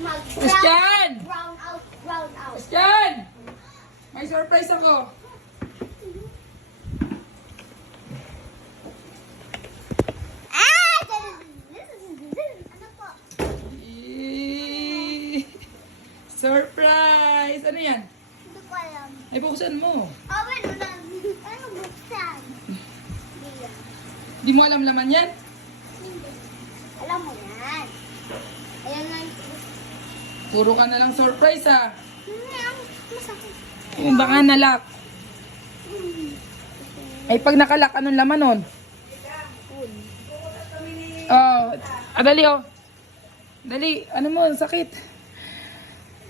Christian! Brown out, brown out. Christian! May surprise ako. Ah! Ano po? Surprise! Ano yan? Hindi ko alam. Ay, buksan mo. Oh, wait, ano buksan? Hindi yan. Di mo alam laman yan? Hindi. Alam mo yan. Ayan lang. Puro ka na lang surprise ah. Hindi, ang masakit. Yung baka nalock. Ay, pag nakalock, anong laman nun? Oh, dali oh. Dali, ano mo, sakit.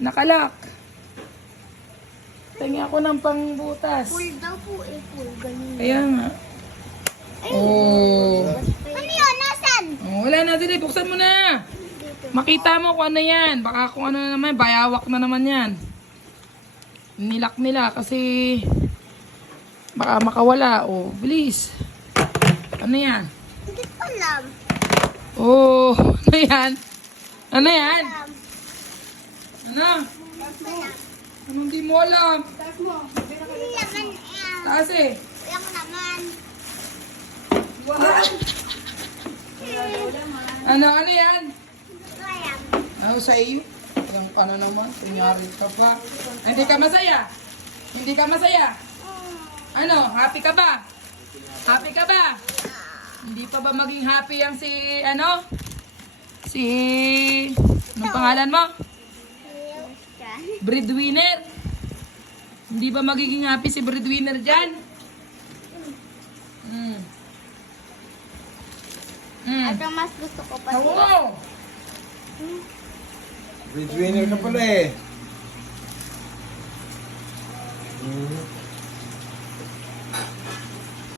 Nakalock. Tingi ako ng pangbutas. Full daw po eh, full. Ganun. Kaya nga. Oh. Ano yun? Nasaan? Oh, wala na, dali, buksan mo na. Dito. Makita mo kung ano yan. Baka kung ano na naman, bayawak na naman yan. Nilak nila kasi baka makawala. Oh, bilis. Ano yan? Hindi ko alam. Oh, ano yan? Ano yan? Alam. Ano? Alam. Anong di mo alam? Hindi naman yan. Taas eh. Walang naman. Ano yan? Hindi ko alam. Ano sa iyo? Yung ano naman, kunyari ka pa. Hindi ka masaya? Hindi ka masaya? Ano, happy ka ba? Happy ka ba? Hindi pa ba maging happy ang si, ano? Si, anong pangalan mo? Breadwinner. Hindi ba magiging happy si breadwinner dyan? Ito mas gusto ko pa. Oo. Breadwinner ka pala eh.